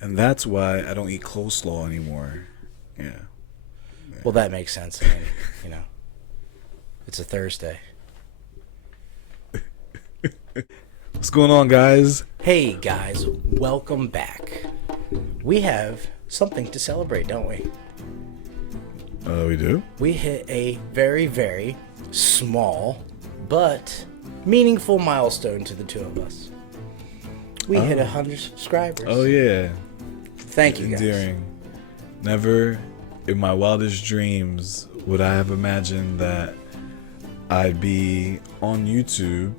And that's why I don't eat coleslaw anymore. Yeah. Well, that makes sense. I mean, you know, it's a Thursday. What's going on, guys? Hey, guys, welcome back. We have something to celebrate, don't we? We do? We hit a very, very small but meaningful milestone to the two of us. We hit 100 subscribers. Oh, yeah. Thank you, guys. Endearing. Never in my wildest dreams would I have imagined that I'd be on YouTube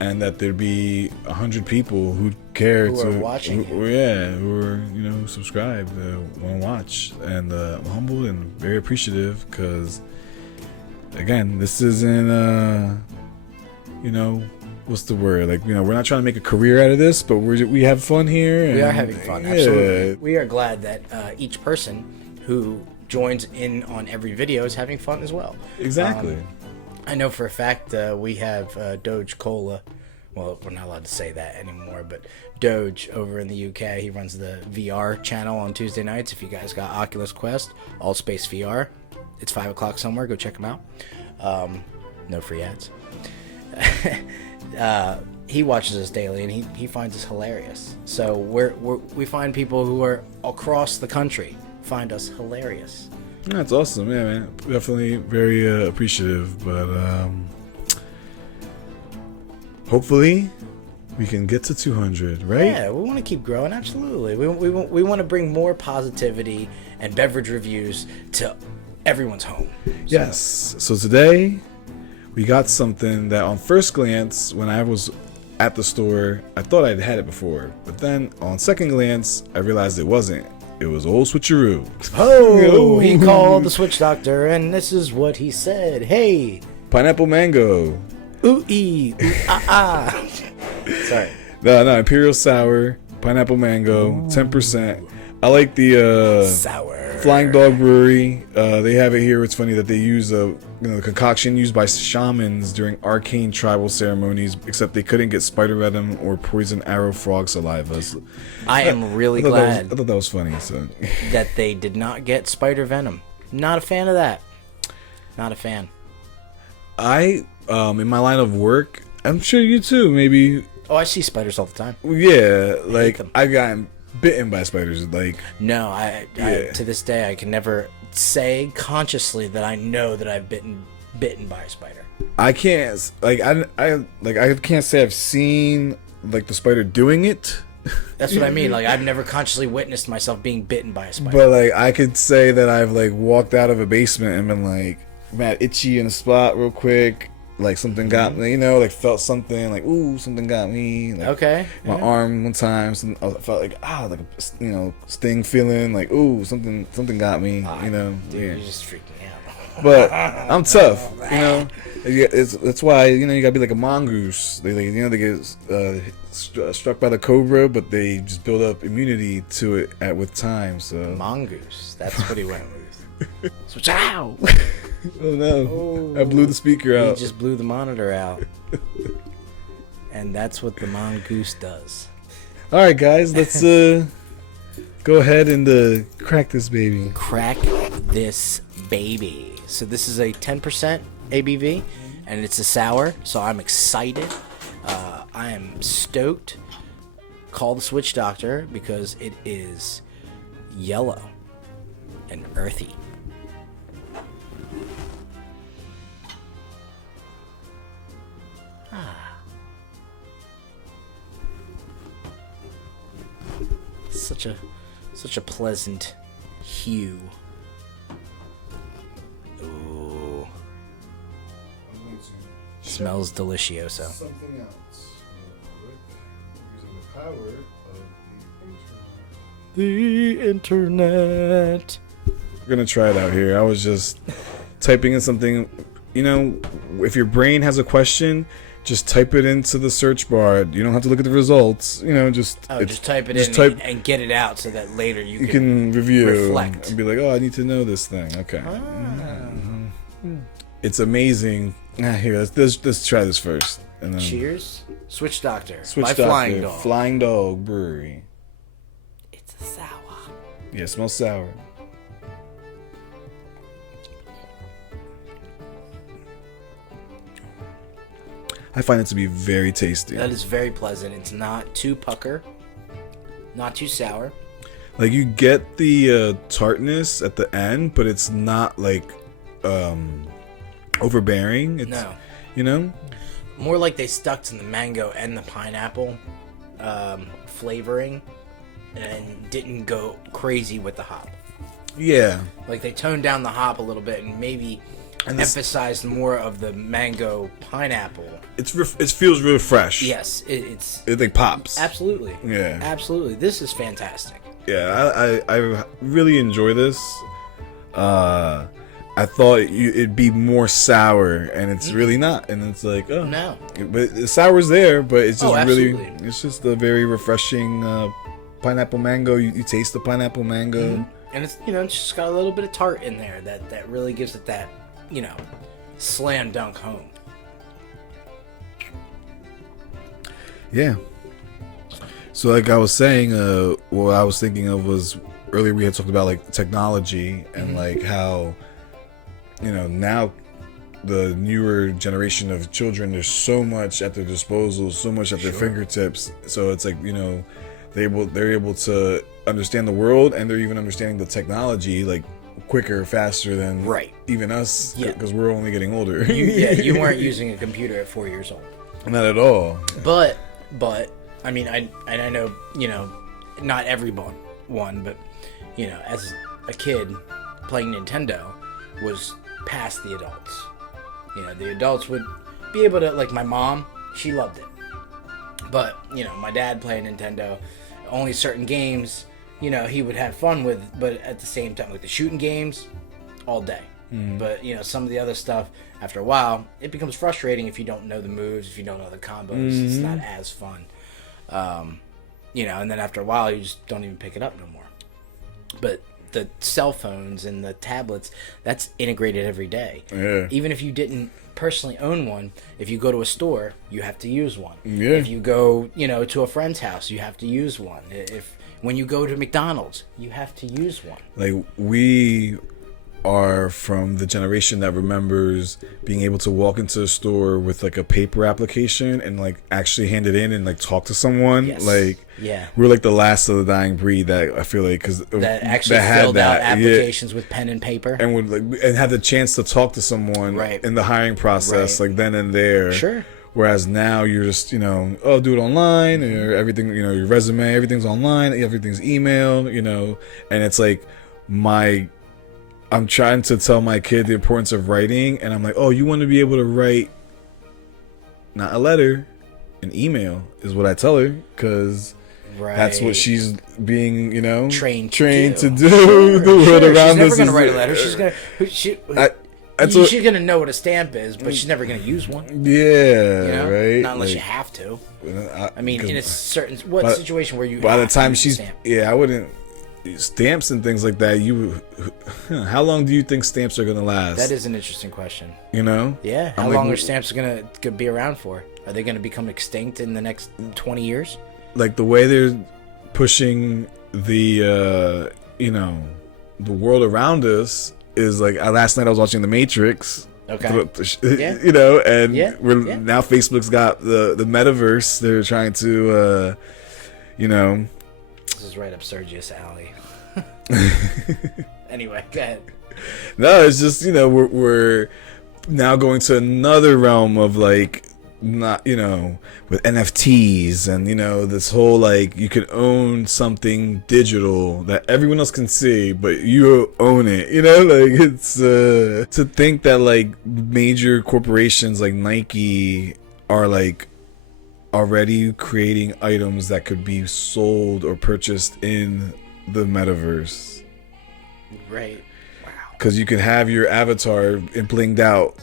and that there'd be 100 people who care Who are watching who are, who subscribed, want to watch. And I'm humbled and very appreciative because, again, this isn't, what's the word? Like, we're not trying to make a career out of this, but we have fun here. And, We are having fun, absolutely. We are glad that each person who joins in on every video is having fun as well. Exactly. I know for a fact we have DogeCola. Well, we're not allowed to say that anymore, but Doge over in the UK, he runs the VR channel on Tuesday nights. If you guys got Oculus Quest, Altspace VR, it's 5 o'clock somewhere. Go check him out. No free ads. He watches us daily, and he finds us hilarious. So we find people who are across the country find us hilarious. That's awesome. Yeah, man. Definitely very appreciative, but hopefully we can get to 200, right? Yeah, we want to keep growing. Absolutely. We want to bring more positivity and beverage reviews to everyone's home. Yes. So today we got something that on first glance, when I was at the store, I thought I'd had it before, but then on second glance, I realized it wasn't. It was old switcheroo. Oh, he called the Switch Doctor, and this is what he said. Hey, Pineapple mango. ooh-ee, ooh-ah-ah. Sorry. No, Imperial sour, pineapple mango, 10%. I like the Sour. Flying Dog Brewery. They have it here. It's funny that they use the concoction used by shamans during arcane tribal ceremonies, except they couldn't get spider venom or poison arrow frog saliva. I am really glad I thought that was funny. So that they did not get spider venom. Not a fan of that. Not a fan. I, in my line of work, I'm sure you too, maybe. Oh, I see spiders all the time. Yeah, like them. I've gotten bitten by spiders. Like, No, I to this day I can never say consciously that I know that I've bitten by a spider. I can't, I can't say I've seen like the spider doing it. That's what I mean. Like, I've never consciously witnessed myself being bitten by a spider. But like I could say that I've like walked out of a basement and been like mad itchy in a spot real quick, like something got me, like felt something, like ooh, something got me. Like, Okay. my arm one time, I felt like like a sting feeling, like ooh, something got me. Dude, Yeah. you're just freaking out. But I'm tough. That's why you gotta be like a mongoose. They get struck by the cobra, but they just build up immunity to it with time. So Mongoose. That's what he went with. Switch out. oh no, I blew the speaker He out. just blew the monitor out. And that's what the mongoose does. All right, guys, let's go ahead and crack this baby. Crack this baby. So this is a 10% ABV, and it's a sour, so I'm excited. I am stoked. Call the Switch Doctor because it is yellow and earthy. Such a pleasant hue. Ooh. Smells delicioso. Something else. Using the power of The internet. We're gonna try it out here. I was just typing in something. If your brain has a question, just type it into the search bar. You don't have to look at the results. Just type it just in and get it out so that later you can review reflect and be like, oh, I need to know this thing. Okay. It's amazing. Here, let's try this first. And then Cheers. Switch Doctor. Switch by Doctor, Flying Dog. Flying Dog Brewery. It's a Yeah, it smells sour. I find it to be very tasty. That is very pleasant. It's not too pucker, not too sour. Like, you get the tartness at the end, but it's not like overbearing. It's, no. You know? More like they stuck to the mango and the pineapple flavoring and didn't go crazy with the hop. Yeah. Like, they toned down the hop a little bit and maybe emphasized more of the mango pineapple. It feels real fresh. Yes, it like pops. Absolutely. Yeah. Absolutely. This is fantastic. Yeah, I really enjoy this. I thought it'd be more sour, and it's really not. And it's like, oh no, but the sour's there, but it's just absolutely. It's just a very refreshing pineapple mango. You taste the pineapple mango, and it's it's just got a little bit of tart in there that really gives it that slam dunk home. Yeah. So like I was saying, what I was thinking of was earlier we had talked about like technology and like how now the newer generation of children, there's so much at their disposal, so much at their fingertips. So it's like they're able to understand the world, and they're even understanding the technology like quicker, faster than even us, because we're only getting older. You weren't using a computer at 4 years old. Not at all. But I mean, I know not everyone, but as a kid playing Nintendo was past the adults. The adults would be able to, like my mom, she loved it. But my dad playing Nintendo, only certain games he would have fun with, but at the same time, like the shooting games, all day. But some of the other stuff, after a while, it becomes frustrating if you don't know the moves, if you don't know the combos. It's not as fun. And then after a while, you just don't even pick it up no more. But the cell phones and the tablets, that's integrated every day. Yeah. Even if you didn't personally own one, if you go to a store, you have to use one. Yeah. If you go, to a friend's house, you have to use one. When you go to McDonald's, you have to use one. Like, we are from the generation that remembers being able to walk into a store with like a paper application and like actually hand it in and like talk to someone. Yes. Like, yeah, we're like the last of the dying breed that I feel like, because that actually filled out applications with pen and paper and would and had the chance to talk to someone in the hiring process like then and there. Sure. Whereas now you're just do it online, or everything, your resume, everything's online, everything's email, and it's like I'm trying to tell my kid the importance of writing, and I'm like, oh, you want to be able to write not a letter, an email is what I tell her, because that's what she's being, trained to do. Sure, the world around us. She's never going to write a letter. She's going to know what a stamp is, but she's never going to use one. Yeah, right? Not unless you have to. I mean, in a certain situation where you by the time she's stamp. I wouldn't. Stamps and things like that, how long do you think stamps are going to last? That is an interesting question. Yeah. How long are stamps going to be around for? Are they going to become extinct in the next 20 years? Like the way they're pushing the the world around us is like, last night I was watching The Matrix. Okay. And now Facebook's got the metaverse. They're trying to This is right up Sergeus' alley. Anyway, go ahead. No, it's just we're now going to another realm of like, not with NFTs and this whole like, you can own something digital that everyone else can see, but you own it. Like, it's to think that like major corporations like Nike are like already creating items that could be sold or purchased in the metaverse. Right. Wow. Because you can have your avatar blinged out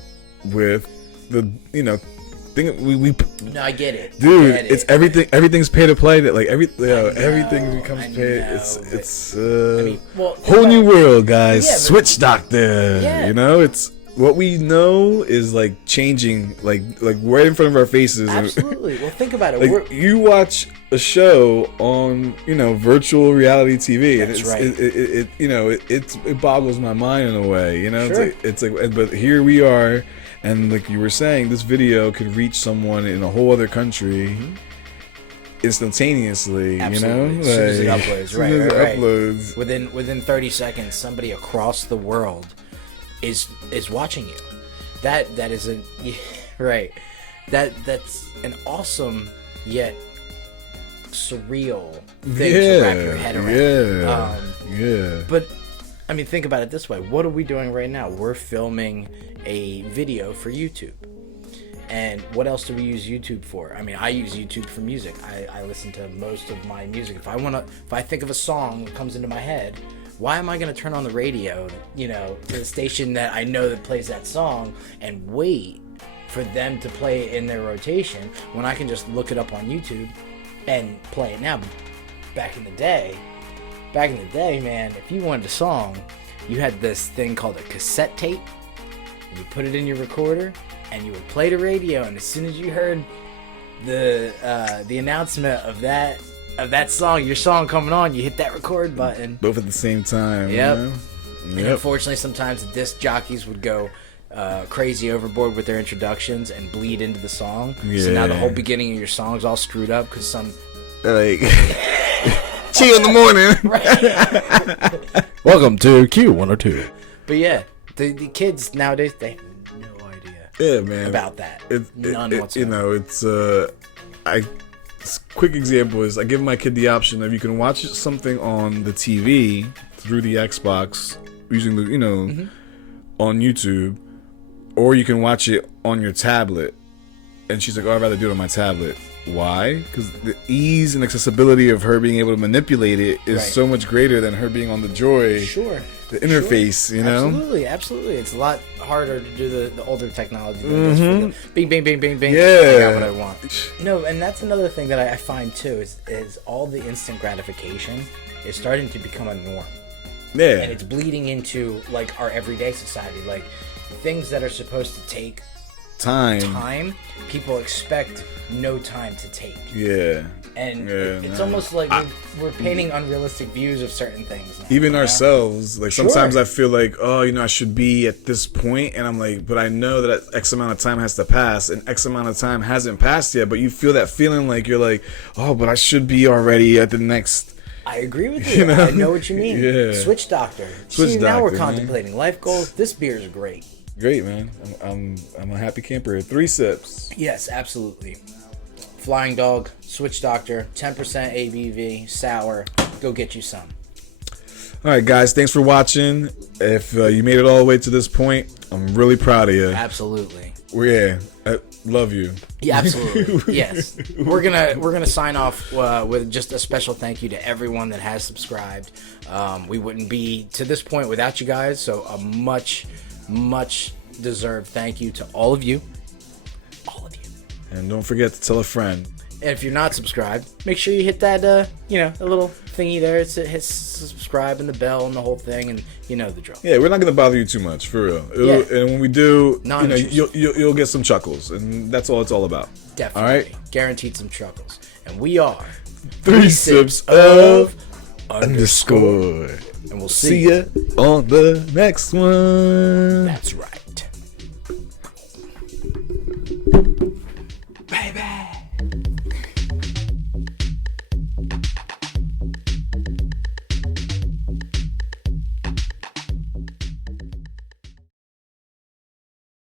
with the thing. No, I get it, dude. It's everything. Everything's pay to play. That like everything becomes paid. It's whole new world, guys. Yeah, SwitchDoctor. Yeah. It's. What we know is like changing, like right in front of our faces. Absolutely. Well, think about it. Like, you watch a show on, you know, virtual reality TV. That's and right. It you know, it boggles my mind in a way, you know. Sure. It's like, but here we are, and like you were saying, this video could reach someone in a whole other country instantaneously. Absolutely. You know, As soon as it Like, uploads, as soon as it right. uploads. Within 30 seconds, somebody across the world is watching you. That is a right. That's an awesome yet surreal thing to wrap your head around. Yeah. But I mean, think about it this way: what are we doing right now? We're filming a video for YouTube. And what else do we use YouTube for? I mean, I use YouTube for music. I listen to most of my music. If I think of a song that comes into my head, why am I going to turn on the radio, you know, to the station that I know that plays that song and wait for them to play it in their rotation when I can just look it up on YouTube and play it now? Back in the day, man, if you wanted a song, you had this thing called a cassette tape. You put it in your recorder, and you would play the radio, and as soon as you heard the announcement of that song, your song coming on, you hit that record button. Both at the same time. Yep. You know? And unfortunately, sometimes the disc jockeys would go crazy overboard with their introductions and bleed into the song. Yeah. So now the whole beginning of your song's all screwed up because some... Like, chill in the morning. Welcome to Q102. But yeah, the kids nowadays, they have no idea man. about that. None whatsoever. You know, quick example is I give my kid the option of you can watch something on the TV through the Xbox using the, you know, on YouTube, or you can watch it on your tablet. And she's like, oh, I'd rather do it on my tablet. Why? Because the ease and accessibility of her being able to manipulate it is so much greater than her being on the Joy. Sure. The interface, you know? Absolutely. It's a lot harder to do the older technology than this for the bing, bing, bing, bing, bing. Yeah. I got what I want. No, and that's another thing that I find too is all the instant gratification is starting to become a norm. Yeah. And it's bleeding into like our everyday society. Like things that are supposed to take time, people expect no time to take. Yeah. And it's almost like we're painting unrealistic views of certain things now. Even ourselves, like sometimes Sure. I feel like, oh, you know, I should be at this point, and I'm like, but I know that X amount of time has to pass, and X amount of time hasn't passed yet. But you feel that feeling like you're like, oh, but I should be already at the next. I agree with you. I know what you mean. Yeah. SwitchDoctor. Switch See, now Doctor, we're man. contemplating life goals. This beer is great. Great, man. I'm a happy camper. 3 sips. Yes, absolutely. Flying Dog, SwitchDoctor, 10% ABV, sour. Go get you some. All right, guys. Thanks for watching. If you made it all the way to this point, I'm really proud of you. Absolutely. I love you. Yeah, absolutely. Yes. We're gonna sign off with just a special thank you to everyone that has subscribed. We wouldn't be to this point without you guys, so a much deserved thank you to all of you. All of you. And don't forget to tell a friend. And if you're not subscribed, make sure you hit that a little thingy there. It hits subscribe and the bell and the whole thing, and you know the drill. Yeah, we're not gonna bother you too much, for real. And when we do, you'll get some chuckles, and that's all it's all about. Definitely. All right. Guaranteed some chuckles. And we are 3 sips of underscore. And we'll see you on the next one. That's right.